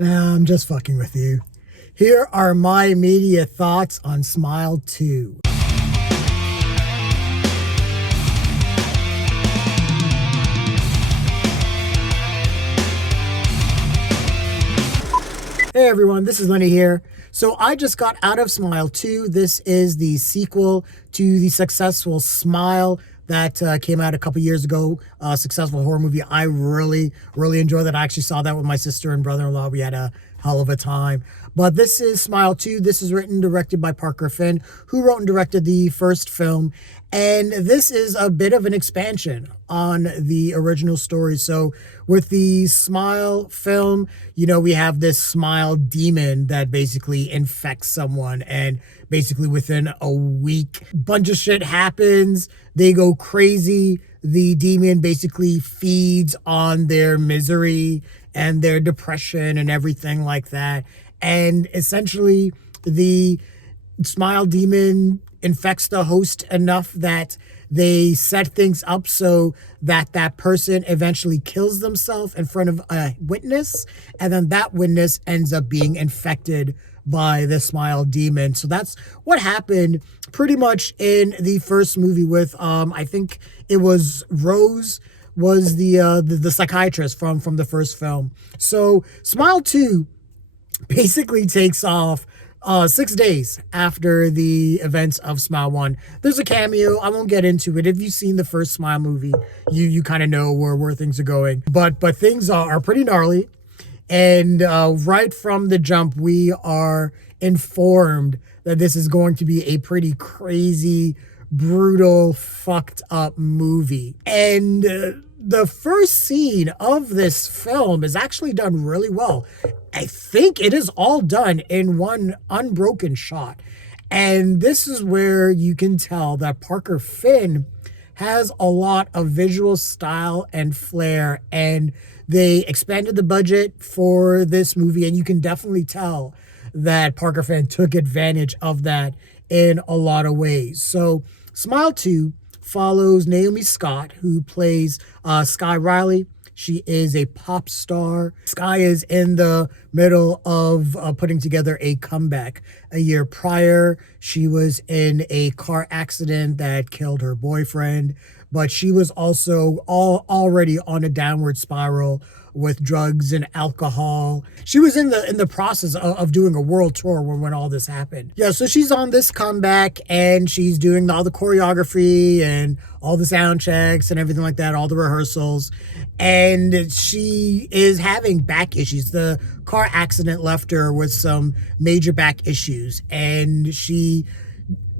Nah, I'm just fucking with you. Here are my immediate thoughts on Smile 2. Hey everyone, this is Lenny here. So I just got out of Smile 2. This is the sequel to the successful Smile that came out a couple years ago. Successful horror movie. I really enjoyed that. I actually saw that with my sister and brother-in-law. We had a hell of a time. But this is Smile 2. This is written and directed by Parker Finn, who wrote and directed the first film. And this is a bit of an expansion on the original story. So with the Smile film, you know, we have this Smile demon that basically infects someone, and basically within a week, a bunch of shit happens. They go crazy. The demon basically feeds on their misery and their depression and everything like that. And essentially, the Smile demon infects the host enough that they set things up so that that person eventually kills themselves in front of a witness, and then that witness ends up being infected by the Smile demon. So that's what happened pretty much in the first movie with I think it was Rose was the psychiatrist from the first film. So Smile 2 basically takes off 6 days after the events of Smile 1. There's a cameo. I won't get into it. If you've seen the first Smile movie, you kind of know where things are going. But things are pretty gnarly. And right from the jump, we are informed that this is going to be a pretty crazy, brutal, fucked up movie. And the first scene of this film is actually done really well. I think it is all done in one unbroken shot. And this is where you can tell that Parker Finn has a lot of visual style and flair, and they expanded the budget for this movie, and you can definitely tell that Parker Finn took advantage of that in a lot of ways. So Smile 2 follows Naomi Scott, who plays Skye Riley. She is a pop star. Skye is in the middle of putting together a comeback. A year prior, she was in a car accident that killed her boyfriend, but she was also already on a downward spiral with drugs and alcohol. She was in the process of doing a world tour when all this happened. Yeah, so she's on this comeback, and she's doing all the choreography and all the sound checks and everything like that, all the rehearsals. And she is having back issues. The car accident left her with some major back issues, and she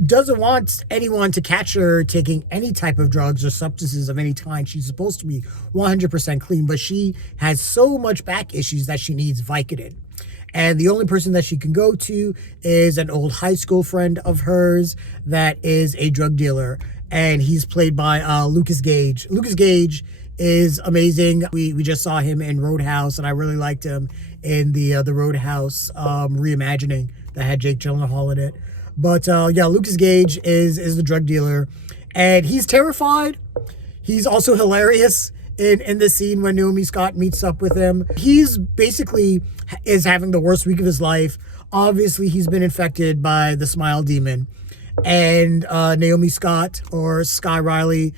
doesn't want anyone to catch her taking any type of drugs or substances of any kind. She's supposed to be 100% clean, but she has so much back issues that she needs Vicodin. And the only person that she can go to is an old high school friend of hers that is a drug dealer, and he's played by Lukas Gage. Lukas Gage is amazing. We just saw him in Roadhouse, and I really liked him in the Roadhouse reimagining that had Jake Gyllenhaal in it. But yeah, Lukas Gage is the drug dealer, and he's terrified. He's also hilarious in the scene when Naomi Scott meets up with him. He's basically is having the worst week of his life. Obviously, he's been infected by the Smile demon. And Naomi Scott, or Skye Riley,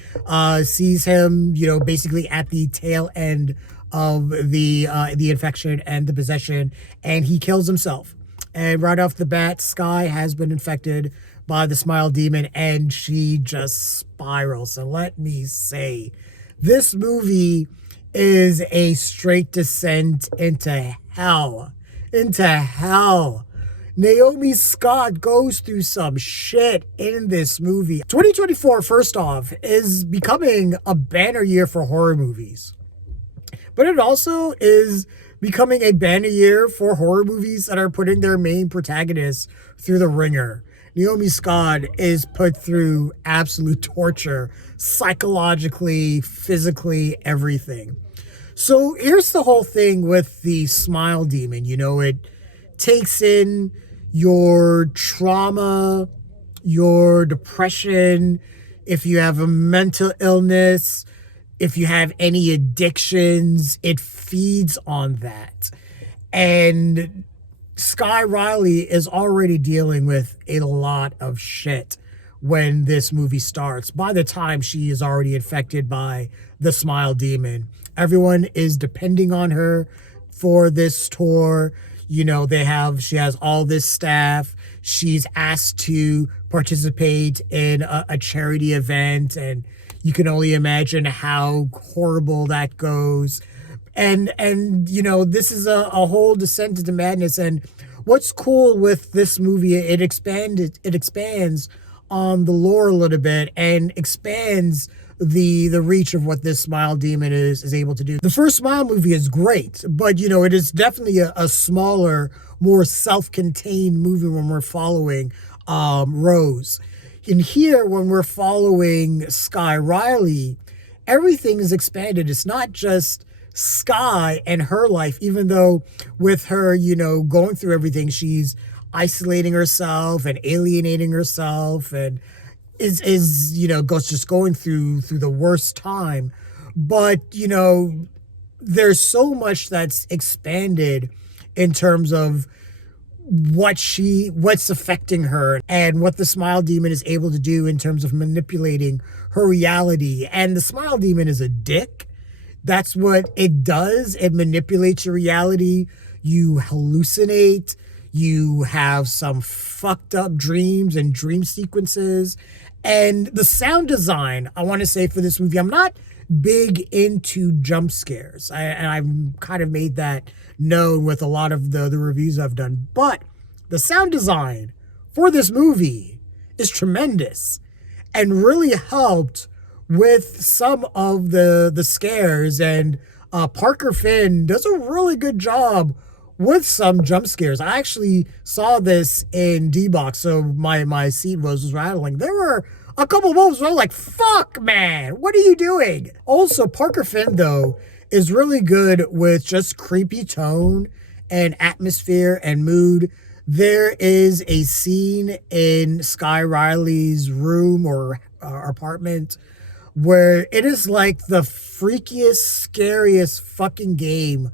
sees him, you know, basically at the tail end of the infection and the possession, and he kills himself. And right off the bat, Skye has been infected by the Smile demon, and she just spirals. So let me say, this movie is a straight descent into hell. Into hell. Naomi Scott goes through some shit in this movie. 2024, first off, is becoming a banner year for horror movies. But it also is becoming a banner year for horror movies that are putting their main protagonists through the ringer. Naomi Scott is put through absolute torture, psychologically, physically, everything. So here's the whole thing with the Smile demon. You know, it takes in your trauma, your depression, if you have a mental illness, if you have any addictions, it feeds on that. And Skye Riley is already dealing with a lot of shit when this movie starts. By the time she is already infected by the Smile Demon, everyone is depending on her for this tour. You know, she has all this staff. She's asked to participate in a charity event, and you can only imagine how horrible that goes. And you know, this is a whole descent into madness. And what's cool with this movie, it expands on the lore a little bit and expands the reach of what this Smile Demon is able to do. The first Smile movie is great, but you know, it is definitely a smaller, more self-contained movie when we're following Rose. In here, when we're following Skye Riley, everything is expanded. It's not just Skye and her life, even though with her, you know, going through everything, she's isolating herself and alienating herself and is you know, going through the worst time. But, you know, there's so much that's expanded in terms of what's affecting her and what the Smile Demon is able to do in terms of manipulating her reality. And the Smile Demon is a dick. That's what it does. It manipulates your reality. You hallucinate. You have some fucked up dreams and dream sequences. And the sound design, I want to say for this movie, I'm not big into jump scares. And I've kind of made that known with a lot of the reviews I've done. But the sound design for this movie is tremendous and really helped with some of the scares. And Parker Finn does a really good job with some jump scares. I actually saw this in D-Box, so my seat was rattling. There were a couple of moments where I was like, fuck, man, what are you doing? Also, Parker Finn, though, is really good with just creepy tone and atmosphere and mood. There is a scene in Skye Riley's room or apartment where it is like the freakiest, scariest fucking game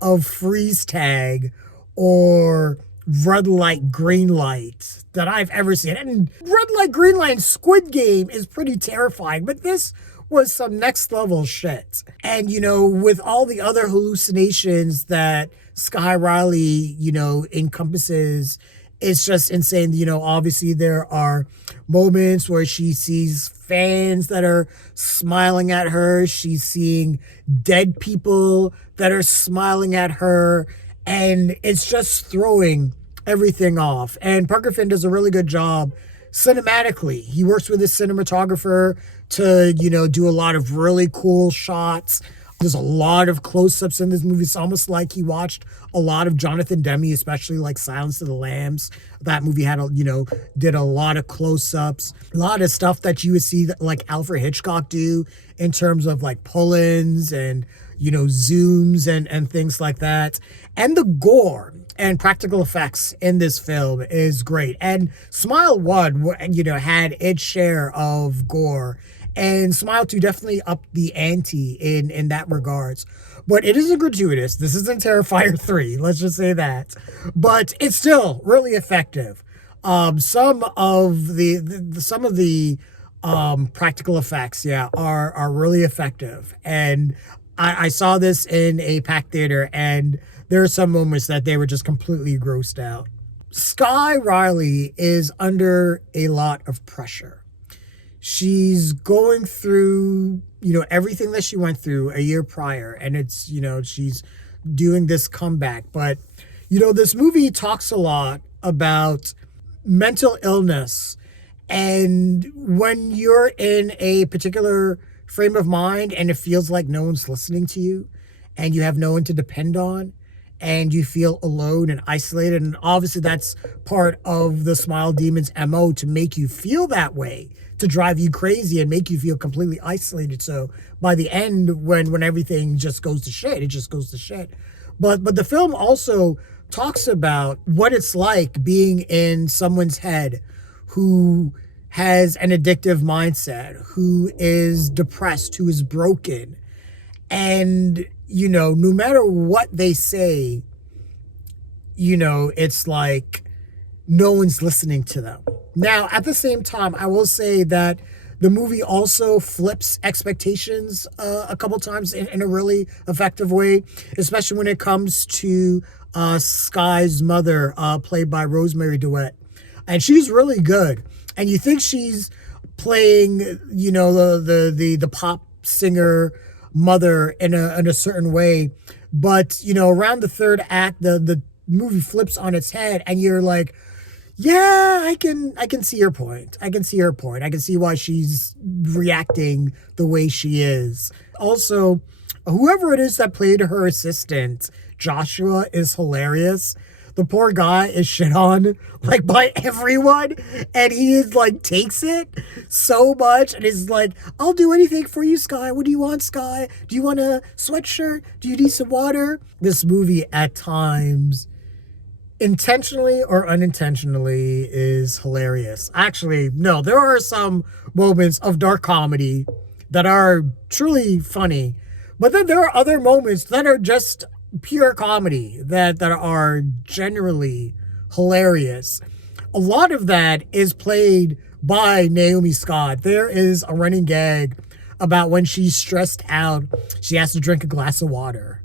of freeze tag or red light, green light that I've ever seen. And red light, green light Squid Game is pretty terrifying, but this was some next level shit. And, you know, with all the other hallucinations that Skye Riley, you know, encompasses, it's just insane. You know, obviously there are moments where she sees fans that are smiling at her. She's seeing dead people that are smiling at her. And it's just throwing everything off. And Parker Finn does a really good job cinematically. He works with his cinematographer to, you know, do a lot of really cool shots. There's a lot of close-ups in this movie. It's almost like he watched a lot of Jonathan Demme, especially like Silence of the Lambs. That movie had, did a lot of close-ups. A lot of stuff that you would see that, like Alfred Hitchcock do in terms of like pull-ins and, you know, zooms and things like that. And the gore and practical effects in this film is great. And Smile 1, you know, had its share of gore. And Smile 2 definitely upped the ante in that regards. But it isn't gratuitous. This isn't Terrifier 3, let's just say that. But it's still really effective. Some of the practical effects, are really effective. And I saw this in a packed theater, and there are some moments that they were just completely grossed out. Skye Riley is under a lot of pressure. She's going through, you know, everything that she went through a year prior, and it's, you know, she's doing this comeback. But, you know, this movie talks a lot about mental illness, and when you're in a particular frame of mind and it feels like no one's listening to you and you have no one to depend on and you feel alone and isolated, and obviously that's part of the Smile Demon's MO, to make you feel that way, to drive you crazy and make you feel completely isolated. So by the end, when everything just goes to shit, it just goes to shit. But the film also talks about what it's like being in someone's head who has an addictive mindset, who is depressed, who is broken. And, you know, no matter what they say, it's like no one's listening to them. Now, at the same time, I will say that the movie also flips expectations a couple times in a really effective way, especially when it comes to Skye's mother, played by Rosemarie DeWitt. And she's really good. And you think she's playing, the pop singer mother in a certain way. But, around the third act, the movie flips on its head and you're like, yeah, I can see her point. I can see her point. I can see why she's reacting the way she is. Also, whoever it is that played her assistant, Joshua, is hilarious. The poor guy is shit on like by everyone, and he is like takes it so much and is like, I'll do anything for you, Skye. What do you want, Skye? Do you want a sweatshirt? Do you need some water? This movie at times, intentionally or unintentionally, is hilarious. Actually, no, there are some moments of dark comedy that are truly funny, but then there are other moments that are just pure comedy that are generally hilarious. A lot of that is played by Naomi Scott. There is a running gag about when she's stressed out, she has to drink a glass of water.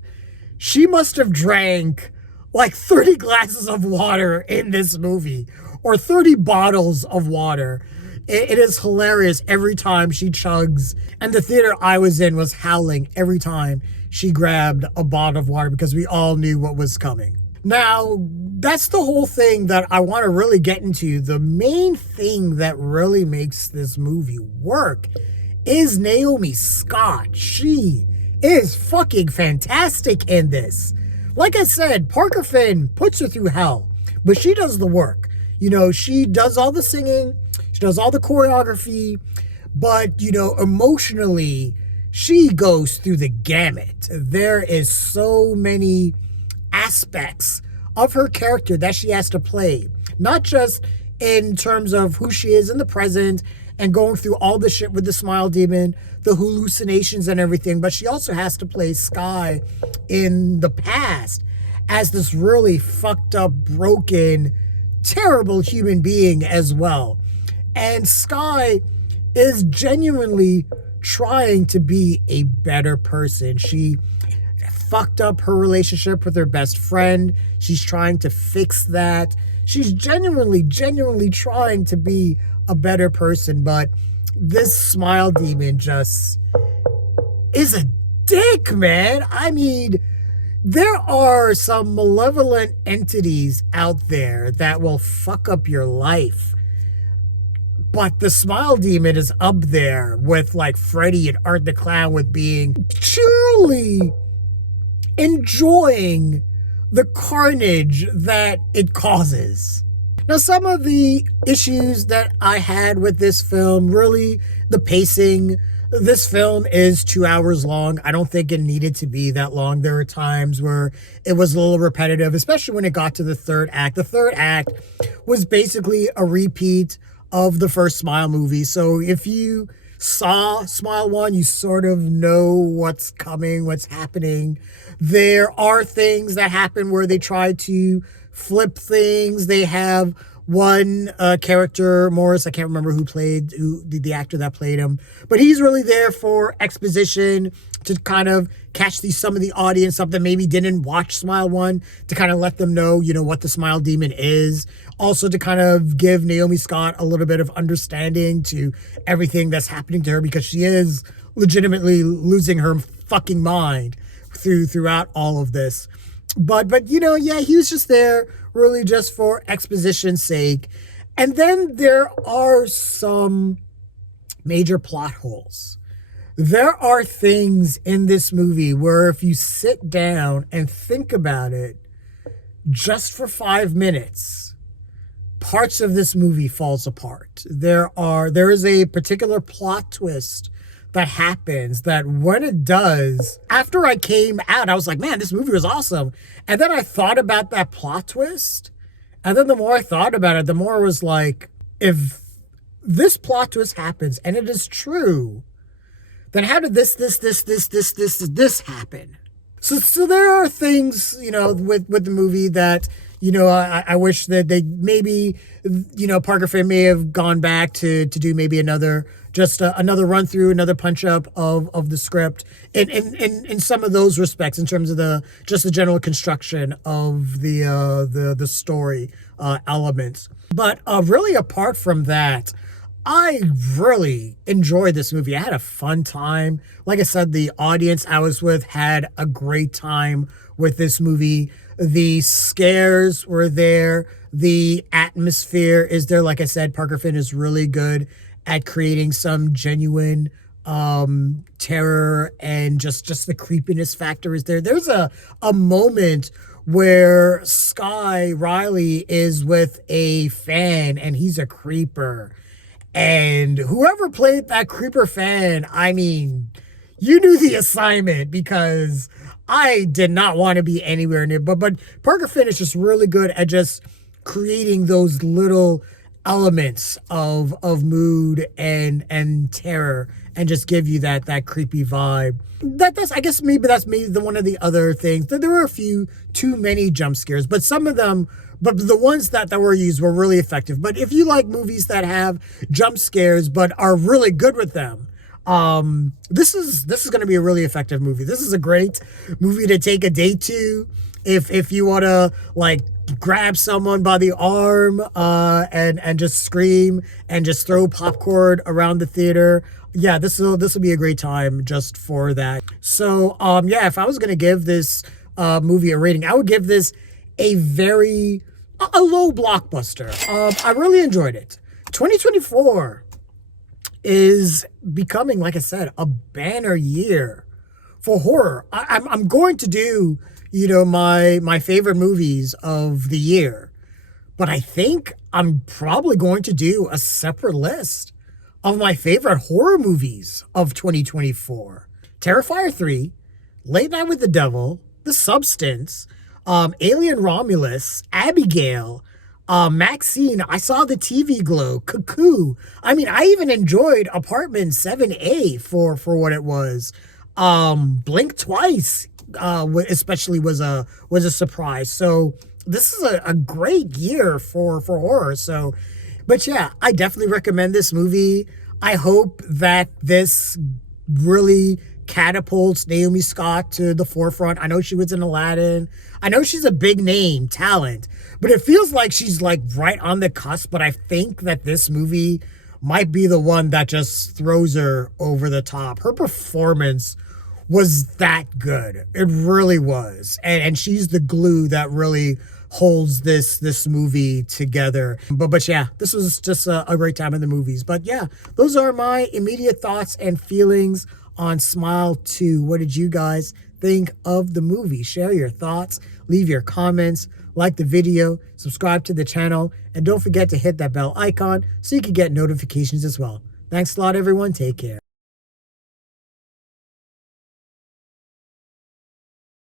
She must have drank like 30 glasses of water in this movie, or 30 bottles of water. It is hilarious every time she chugs. And the theater I was in was howling every time she grabbed a bottle of water because we all knew what was coming. Now, that's the whole thing that I want to really get into. The main thing that really makes this movie work is Naomi Scott. She is fucking fantastic in this. Like I said, Parker Finn puts her through hell, but she does the work. She does all the singing, she does all the choreography, but, emotionally, she goes through the gamut. There is so many aspects of her character that she has to play, not just in terms of who she is in the present and going through all the shit with the smile demon, the hallucinations and everything, but she also has to play Skye in the past as this really fucked up, broken, terrible human being as well. And Skye is genuinely trying to be a better person. She fucked up her relationship with her best friend. She's trying to fix that. She's genuinely trying to be a better person, but this smile demon just is a dick, man. I mean, there are some malevolent entities out there that will fuck up your life, but the smile demon is up there with like Freddy and Art the Clown with being truly enjoying the carnage that it causes. Now, some of the issues that I had with this film, really the pacing. This film is 2 hours long. I don't think it needed to be that long. There were times where it was a little repetitive, especially when it got to the third act. The third act was basically a repeat of the first Smile movie. So if you saw Smile 1, you sort of know what's coming, what's happening. There are things that happen where they try to flip things. They have one character, Morris, I can't remember who the actor that played him, but he's really there for exposition, to kind of catch some of the audience up that maybe didn't watch Smile 1, to kind of let them know, what the Smile Demon is. Also to kind of give Naomi Scott a little bit of understanding to everything that's happening to her, because she is legitimately losing her fucking mind throughout all of this. But he was just there really just for exposition's sake. And then there are some major plot holes. There are things in this movie where if you sit down and think about it just for 5 minutes, parts of this movie falls apart. There is a particular plot twist that happens that when it does, after I came out, I was like, man, this movie was awesome. And then I thought about that plot twist. And then the more I thought about it, the more I was like, if this plot twist happens and it is true, then how did this happen? So there are things, with the movie that, I wish that they maybe, Parker Finn may have gone back to do maybe another run through, another punch up of the script in some of those respects in terms of the general construction of the story elements. But really, apart from that, I really enjoyed this movie. I had a fun time. Like I said, the audience I was with had a great time with this movie. The scares were there. The atmosphere is there. Like I said, Parker Finn is really good at creating some genuine terror, and just the creepiness factor is there. There's a moment where Skye Riley is with a fan and he's a creeper. And whoever played that creeper fan, I mean, you knew the assignment, because I did not want to be anywhere near. But Parker Finn is just really good at just creating those little elements of mood and terror, and just give you that creepy vibe. That's I guess maybe that's maybe one of the other things. There were a few too many jump scares, but some of them, but the ones that were used were really effective. But if you like movies that have jump scares but are really good with them, this is going to be a really effective movie. This is a great movie to take a date to if you want to like grab someone by the arm and just scream and just throw popcorn around the theater. Yeah, this will be a great time just for that. So yeah, if I was going to give this movie a rating, I would give this a low blockbuster. I really enjoyed it. 2024 is becoming, like I said, a banner year for horror. I'm going to do, my favorite movies of the year, but I think I'm probably going to do a separate list of my favorite horror movies of 2024. Terrifier 3, Late Night with the Devil, The Substance, Alien Romulus, Abigail, Maxine, I Saw the TV Glow, Cuckoo. I mean, I even enjoyed Apartment 7A for what it was. Blink Twice, especially was a surprise. So this is a great year for horror. So, but yeah, I definitely recommend this movie. I hope that this really catapults Naomi Scott to the forefront. I know she was in Aladdin. I know she's a big name talent, but it feels like she's like right on the cusp. But I think that this movie might be the one that just throws her over the top. Her performance was that good. It really was. And she's the glue that really holds this movie together. But yeah, this was just a great time in the movies. But yeah, those are my immediate thoughts and feelings on Smile 2. What did you guys think of the movie? Share your thoughts, leave your comments, like the video, subscribe to the channel, and don't forget to hit that bell icon so you can get notifications as well. Thanks a lot, everyone. Take care.